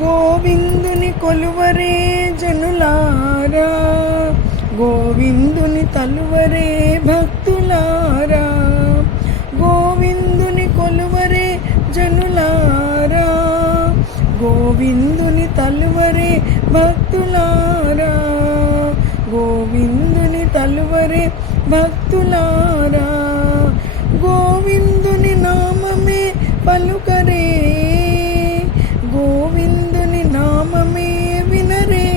గోవిందుని కొలువరే జనులారా, గోవిందుని తలువరే భక్తులారా. గోవిందుని కొలువరే జనులారా, గోవిందుని తలువరే భక్తులారా. గోవిందుని తలువరే భక్తులారా. గోవిందుని నామమే పలుకరే, గోవిందుని నామమే వినరే.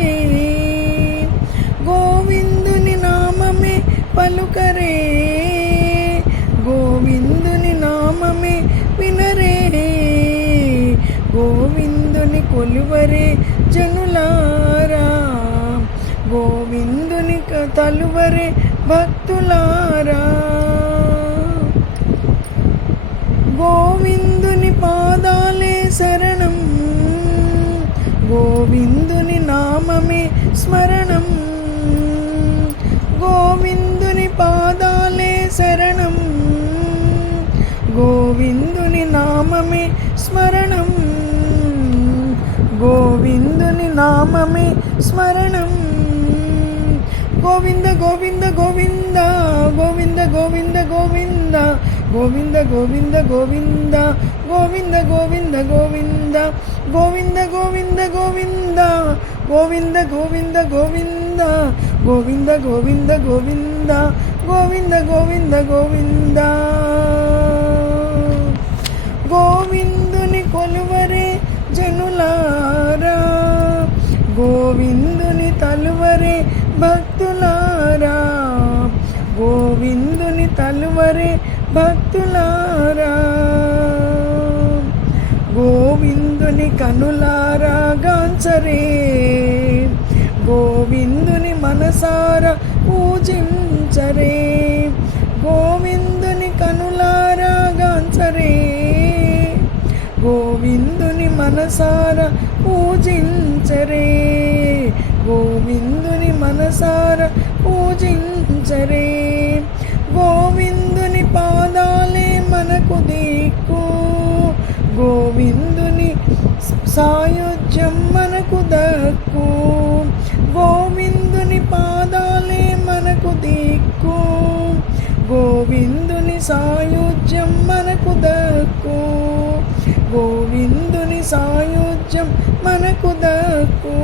గోవిందుని నామమే పలుకరే, గోవిందుని నామమే వినరే. గోవిందుని కొలువరే జనులారా, గోవిందుని తలువరే భక్తులారా. గోవిందుని పాదాలే శరణం, గోవిందుని నామమే స్మరణం. గోవిందుని పాదాలే శరణం, గోవిందుని నామమే స్మరణం. గోవిందుని నామమే స్మరణం. గోవింద గోవింద గోవింద, గోవింద గోవింద గోవింద, గోవింద గోవింద గోవింద, గోవింద గోవింద గోవింద, గోవింద గోవింద గోవింద, గోవింద గోవింద గోవింద, గోవింద గోవింద గోవింద, గోవింద గోవింద గోవింద. గోవిందుని కొలువరే జనులారా, గోవిందుని తలువరే భక్తులారా. గోవిందుని తలువరే భక్తులారా. గోవిందుని కనులారా గాంచరే, గోవిందుని మనసారా పూజించరే. గోవిందుని కనులారా గాంచరే, గోవిందుని మనసారా పూజించరే. గోవిందుని మనసారా పూజించరే. గోవిందుని పాదాలే మనకు దిక్కు, గోవిందుని సాయుధ్యం మనకు దక్కు. గోవిందుని పాదాలే మనకు దిక్కు, గోవిందుని సాయుధ్యం మనకు దక్కు. గోవిందుని సాయుధ్యం మనకు దక్కు.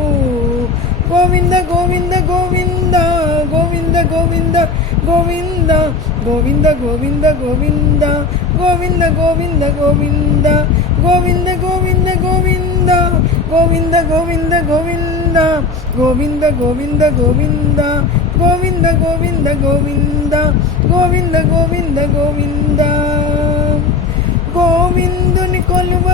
గోవింద గోవింద గోవింద, గోవింద గోవింద గోవింద, గోవింద గోవింద గోవింద, గోవింద గోవింద గోవింద, గోవింద గోవింద గోవింద, గోవింద గోవింద గోవింద, గోవింద గోవింద గోవింద, గోవింద గోవింద గోవింద, గోవింద గోవింద గోవింద. గోవిందుని కొలువ